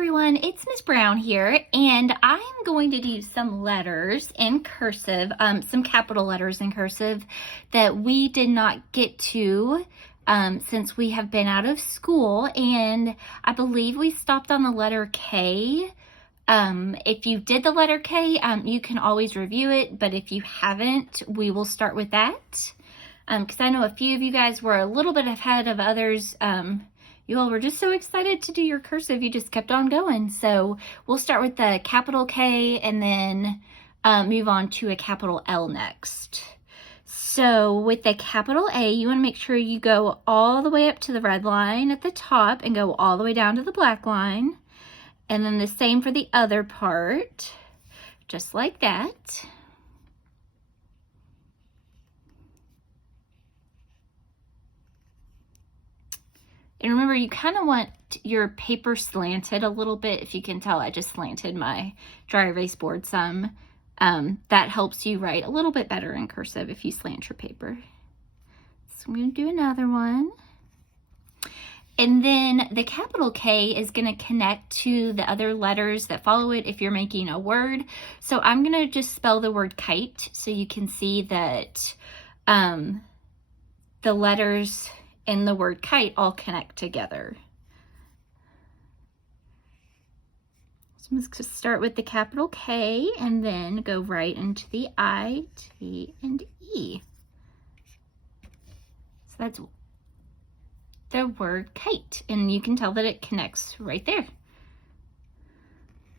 everyone, it's Miss Brown here, and I'm going to do some letters in cursive, some capital letters in cursive that we did not get to since we have been out of school, and I believe we stopped on the letter K. If you did the letter K, you can always review it, but if you haven't, we will start with that. Because I know a few of you guys were a little bit ahead of others. You all were just so excited to do your cursive, you just kept on going. So we'll start with the capital K and then move on to a capital L next. So with the capital A, you want to make sure you go all the way up to the red line at the top and go all the way down to the black line. And then the same for the other part, just like that. And remember, you kind of want your paper slanted a little bit. If you can tell, I just slanted my dry erase board some. That helps you write a little bit better in cursive if you slant your paper. So I'm going to do another one. And then the capital K is going to connect to the other letters that follow it if you're making a word. So I'm going to just spell the word kite so you can see that the letters in the word kite all connect together. So I'm just going to start with the capital K and then go right into the I, T, and E. So that's the word kite, and you can tell that it connects right there.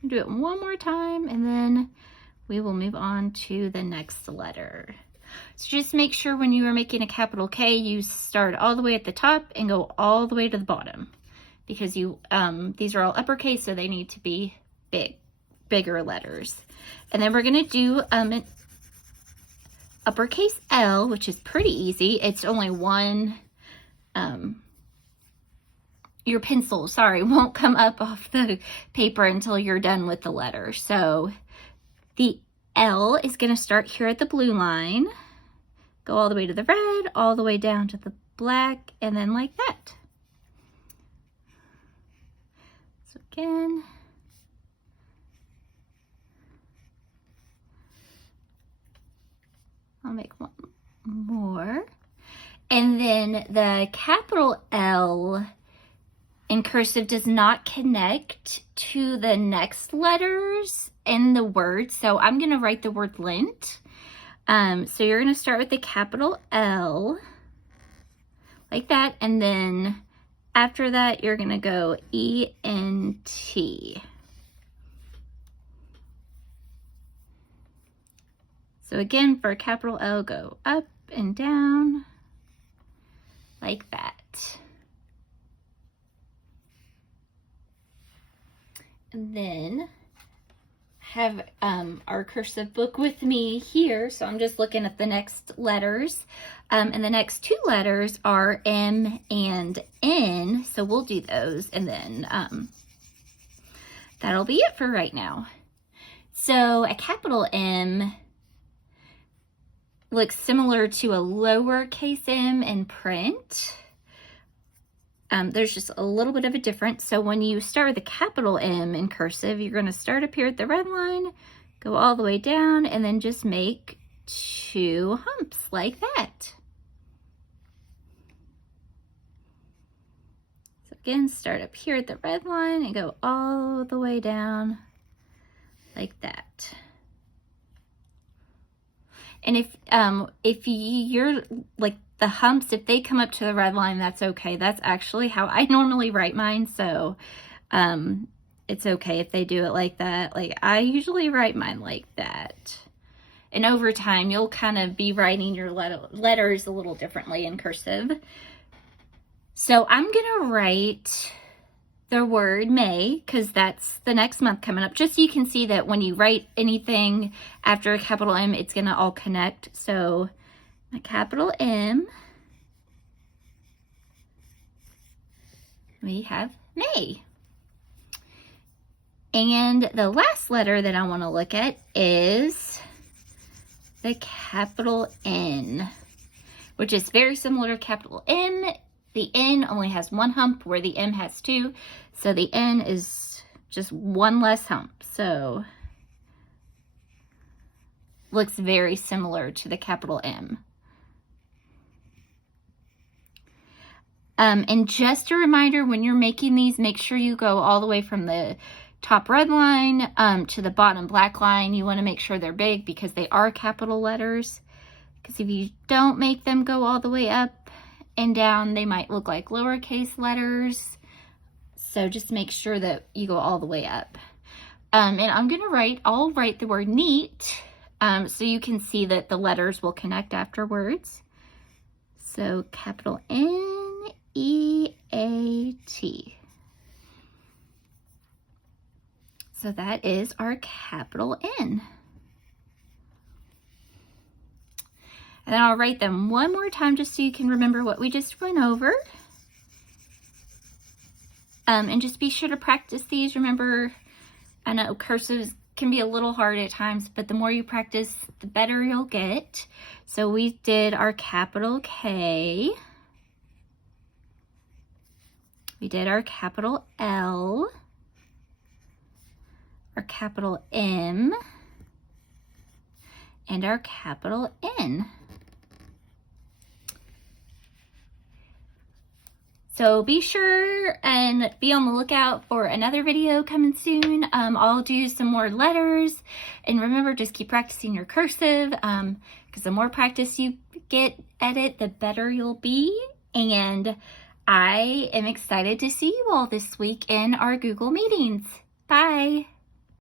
Do it one more time and then we will move on to the next letter. So just make sure when you are making a capital K, you start all the way at the top and go all the way to the bottom, because these are all uppercase, so they need to be bigger letters. And then we're going to do an uppercase L, which is pretty easy. It's only one, your pencil, sorry, won't come up off the paper until you're done with the letter. So the L is going to start here at the blue line, go all the way to the red, all the way down to the black, and then like that. So again, I'll make one more. And then the capital L in cursive does not connect to the next letters in the word. So I'm going to write the word lint. So you're going to start with the capital L like that. And then after that, you're going to go E-N-T. So again, for a capital L, go up and down like that. And then have our cursive book with me here, so I'm just looking at the next letters, and the next two letters are M and N, so we'll do those, and then that'll be it for right now. So a capital M looks similar to a lowercase m in print. There's just a little bit of a difference. So when you start with a capital M in cursive, you're going to start up here at the red line, go all the way down, and then just make two humps like that. So again, start up here at the red line and go all the way down like that. And if you're like the humps, if they come up to the red line, that's okay. That's actually how I normally write mine. So it's okay if they do it like that. Like I usually write mine like that. And over time, you'll kind of be writing your letters a little differently in cursive. So I'm going to write the word May, because that's the next month coming up, just so you can see that when you write anything after a capital M, it's going to all connect. So a capital M, we have May. And the last letter that I want to look at is the capital N, which is very similar to capital M. The N only has one hump where the M has two. So the N is just one less hump. So looks very similar to the capital M. And just a reminder, when you're making these, make sure you go all the way from the top red line to the bottom black line. You want to make sure they're big because they are capital letters. Because if you don't make them go all the way up and down, they might look like lowercase letters. So just make sure that you go all the way up. And I'll write the word neat so you can see that the letters will connect afterwards. So capital N-E-A-T. So that is our capital N. And then I'll write them one more time just so you can remember what we just went over. And just be sure to practice these. Remember, I know cursives can be a little hard at times, but the more you practice, the better you'll get. So we did our capital K. We did our capital L. Our capital M. And our capital N. So be sure and be on the lookout for another video coming soon. I'll do some more letters. And remember, just keep practicing your cursive because the more practice you get at it, the better you'll be. And I am excited to see you all this week in our Google meetings. Bye.